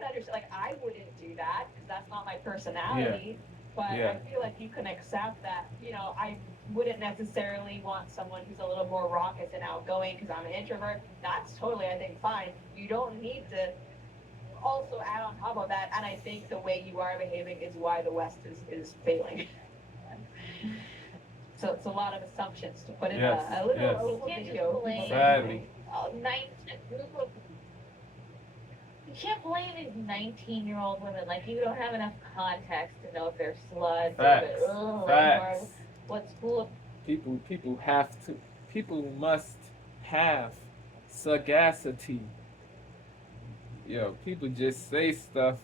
can understand. Like, I wouldn't do that because that's not my personality. But I feel like you can accept that. I wouldn't necessarily want someone who's a little more raucous and outgoing because I'm an introvert. That's totally, I think, fine. You don't need to also add on top of that. And I think the way you are behaving is why the West is failing. So it's a lot of assumptions to put in a little video. Sadly. You can't blame these 19-year-old women. Like, you don't have enough context to know if they're sluts Facts. or Facts. what school. People must have sagacity. People just say stuff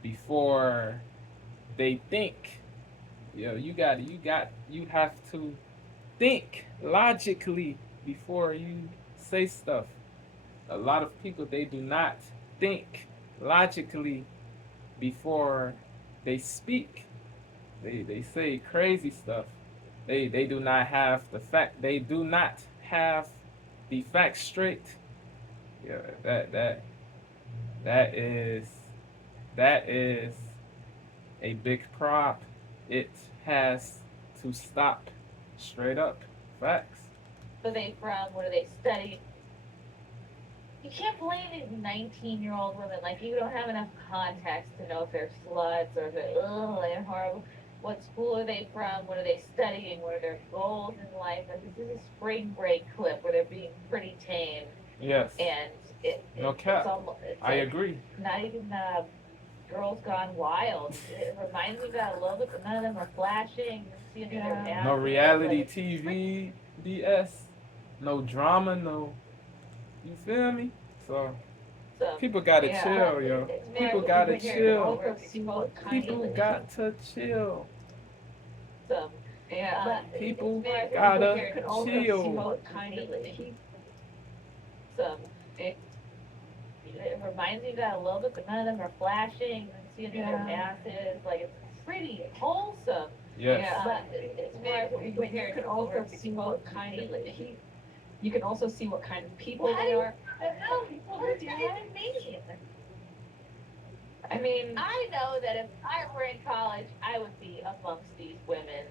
before they think. You have to think logically before you say stuff. A lot of people, they do not think logically before they speak. They say crazy stuff. They do not have the fact. They do not have the facts straight. Yeah, that is that is a big prop. It has to stop. Straight up facts. Where are they from? What do they study? You can't blame these 19-year-old women. Like, you don't have enough context to know if they're sluts or if they're horrible. What school are they from? What are they studying? What are their goals in life? Like, this is a spring break clip where they're being pretty tame. Yes. And no cap. It's I agree. Not even Girls Gone Wild. It reminds me of that a little bit, but none of them are flashing. No reality TV, BS. No drama, no. You feel me? So people gotta chill, yo. People gotta chill. People got to chill. People gotta chill. It reminds me of that a little bit, but none of them are flashing. Seeing their asses, like, it's pretty wholesome. Yes. Yeah, but it's more you can also see what kind of you can also see what kind of people they are. I mean, I know that if I were in college, I would be amongst these women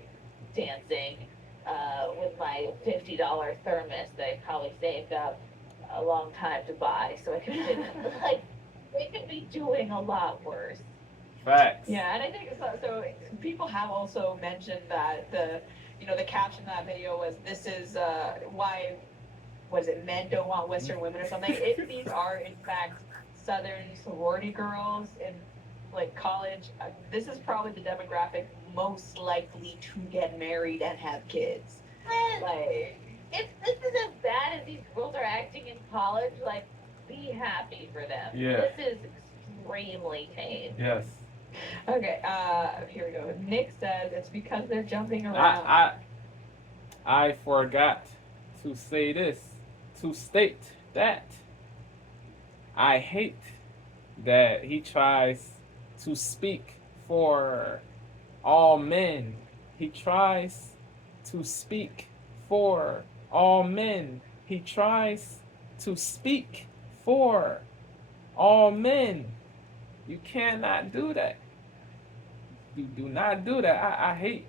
dancing with my $50 thermos that I probably saved up a long time to buy, so I could like they could be doing a lot worse. Facts. Yeah, and I think so people have also mentioned that the caption of that video was, "This is why, what is it, men don't want Western women," or something. If these are in fact Southern sorority girls in like college, this is probably the demographic most likely to get married and have kids. Like, if this is as bad as these girls are acting in college, like, be happy for them. Yeah. This is extremely tame. Yes. Okay, here we go. Nick says it's because they're jumping around. I forgot to say this, to state that I hate that he tries to speak for all men. He tries to speak for all men. He tries to speak for all men. You cannot do that. You do not do that. I hate.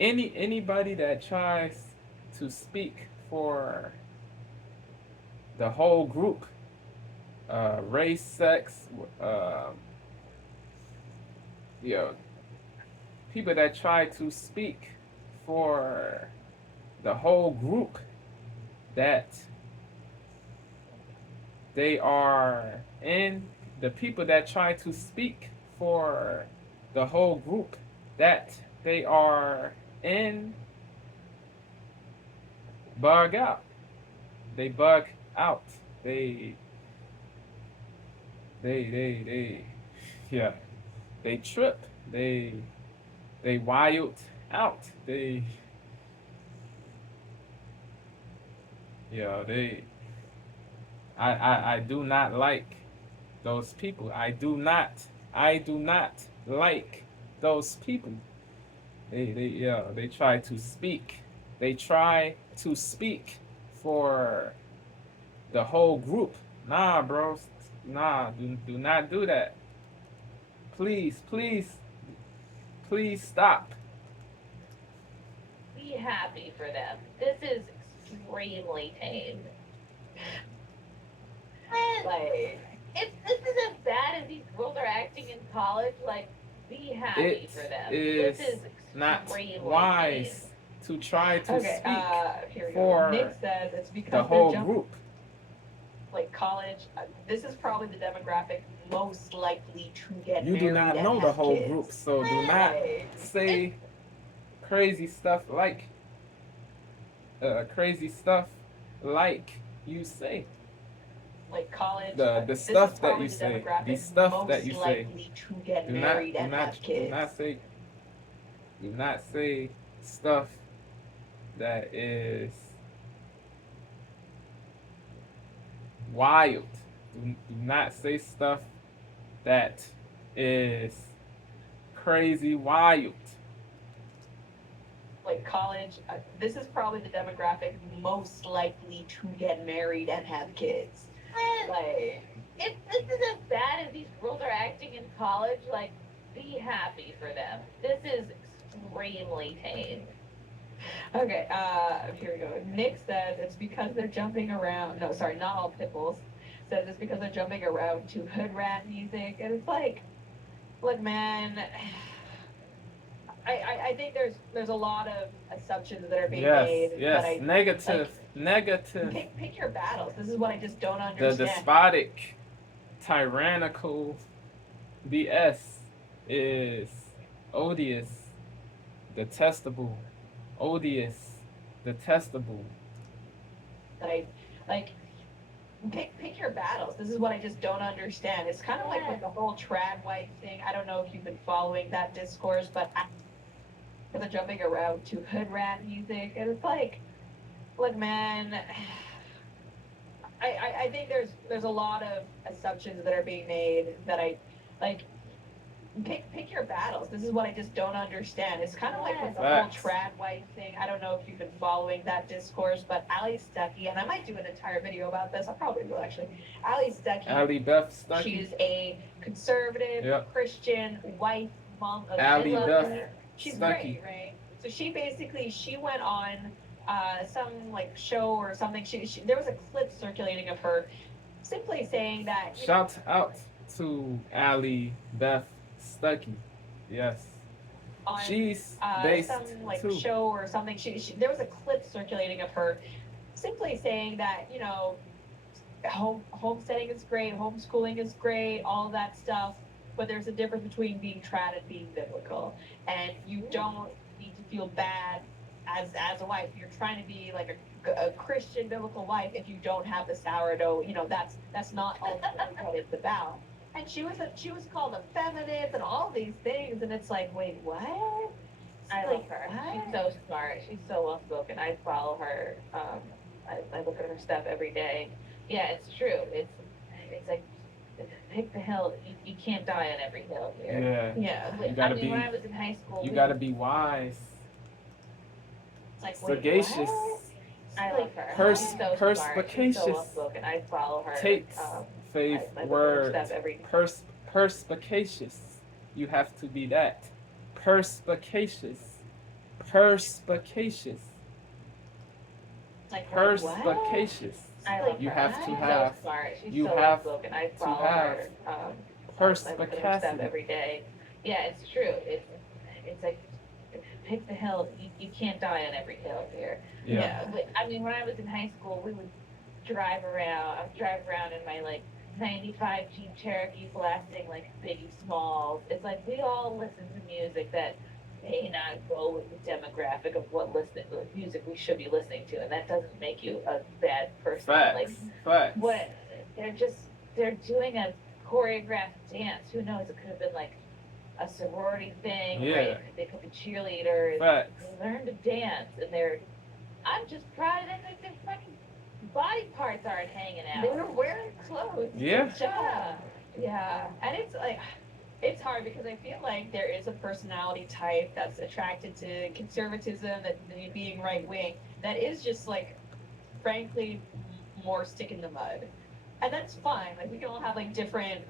Anybody that tries to speak for the whole group, race, sex, people that try to speak for the whole group that they are in, the people that try to speak for the whole group that they are in, bug out. They bug out. They yeah. They trip. They wild out. They I do not like those people. I do not like those people. They try to speak. They try to speak for the whole group. Nah, bro. Nah, do not do that. Please, please, please stop. Be happy for them. This is extremely tame. Like, If this is as bad as these girls are acting in college, like, be happy It for them. is This is not extremely wise to try to okay, speak here we go. for Nick says it's because the they're whole jumping, group. like college. This is probably the demographic most likely to get You married do not and know the have whole kids. group, so do not Like, say crazy stuff like you say. like college. The This is stuff that probably you the say. demographic The stuff most that you say. likely to get married and have kids. Do not say stuff that is wild. Do not say stuff that is crazy wild. Like college. This is probably the demographic most likely to get married and have kids. Like, if this is as bad as these girls are acting in college, like, be happy for them. This is extremely tame. okay, here we go. Nick says it's because they're jumping around. No, sorry, not all pitbulls. Says it's because they're jumping around to hood rat music, and it's like, look, man. I think there's a lot of assumptions that are being made that I Negative. pick your battles. This is what I just don't The understand. despotic, tyrannical BS is odious, detestable, odious, detestable. That I like. Pick your battles. This is what I just don't understand. It's kind of like with the whole trad wife thing. I don't know if you've been following that discourse, but they're jumping around to hood rat music, and it's like, look, man. I think there's a lot of assumptions that are being made that I like. Pick your battles. This is what I just don't understand. It's kind of like with the whole Facts. trad wife thing. I don't know if you've been following that discourse, but Ali Stuckey, and I might do an entire video about this. I probably will actually. Ali Stuckey. Ali Beth Stuckey. She's a conservative Yep. Christian wife, mom of Ali two. Beth She's Stuckey. great, right? So she went on some like show or something. She there was a clip circulating of her simply saying that Shout out to Ali Beth Stuckey. Yes. on She's based some like too. show or something. There was a clip circulating of her simply saying that homesteading is great, homeschooling is great, all that stuff. But there's a difference between being trad and being biblical, and you don't need to feel bad as a wife. You're trying to be like a Christian biblical wife if you don't have the sourdough. That's not ultimately what it's about. And she was called a feminist and all these things, and it's like, wait, what? I Like, love her. what? She's so smart. She's so well spoken. I follow her. I look at her stuff every day. Yeah, it's true. It's like pick the hill. You can't die on every hill here. Yeah. Yeah. You gotta when I was in high school, You gotta be wise. It's like, wait, Sagacious. what? I love her. Pers- She's so smart. She's perspicacious. so well spoken. I follow her. Takes faith I look at her words. stuff every Perspicacious. You have to be that. Perspicacious. Perspicacious. Like, wait, what? Perspicacious. I love You her. have to She's have. so smart. She's You so have well spoken. I to follow have her. I look at her stuff perspicacity. every day. Yeah, it's true. It's like pick the hill. You can't die on every hill here. Yeah. I mean, when I was in high school, we would drive around. I would drive around in my like '95 Jeep Cherokee, blasting like Biggie Smalls. It's like we all listen to music that may not go with the demographic of what music we should be listening to, and that doesn't make you a bad person. Like Facts. what they're doing a choreographed dance. Who knows? It could have been like a sorority thing. Yeah. Right? They could be cheerleaders. Facts. They learn to dance, and I'm just proud of them that their fucking body parts aren't hanging out. They were wearing clothes. Yeah. Good job. Yeah. And it's like, it's hard because I feel like there is a personality type that's attracted to conservatism, that being right wing, that is just like, frankly, more stick in the mud. And that's fine. Like, we can all have like different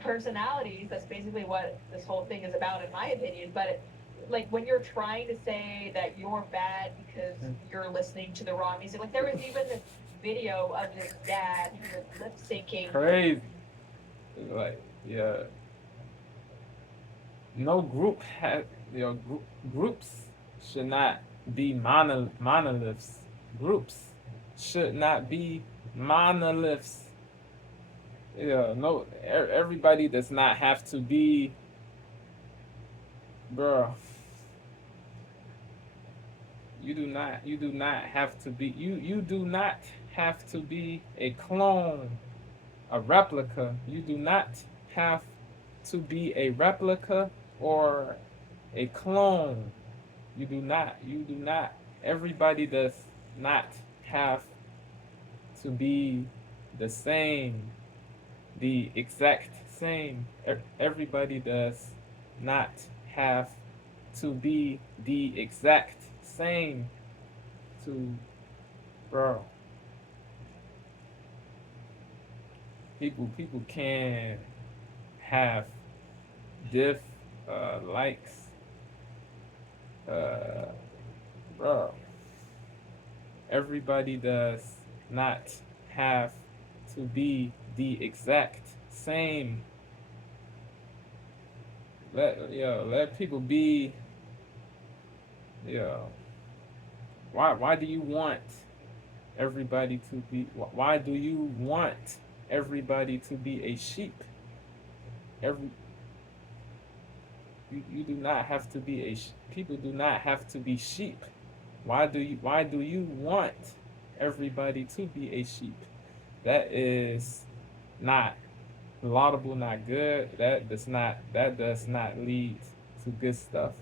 personalities. That's basically what this whole thing is about, in my opinion. But like, when you're trying to say that you're bad because you're listening to the wrong music, like there was even this video of this dad who was lip syncing. Crazy. Like, yeah. No group has, groups should not be monoliths. Groups should not be monoliths. No, everybody does not have to be, bro. You do not have to be, you do not have to be a clone, a replica. You do not have to be a replica or a clone. You do not. Everybody does not have to be the same, the exact same. Everybody does not have to be the exact same. Bro. People can have diff likes, bro. Everybody does not have to be the exact same. Let people be. Why do you want everybody to be? Why do you want everybody to be a sheep? You do not have to be people do not have to be sheep. Why do you want everybody to be a sheep? That is not laudable, not good. That does not lead to good stuff.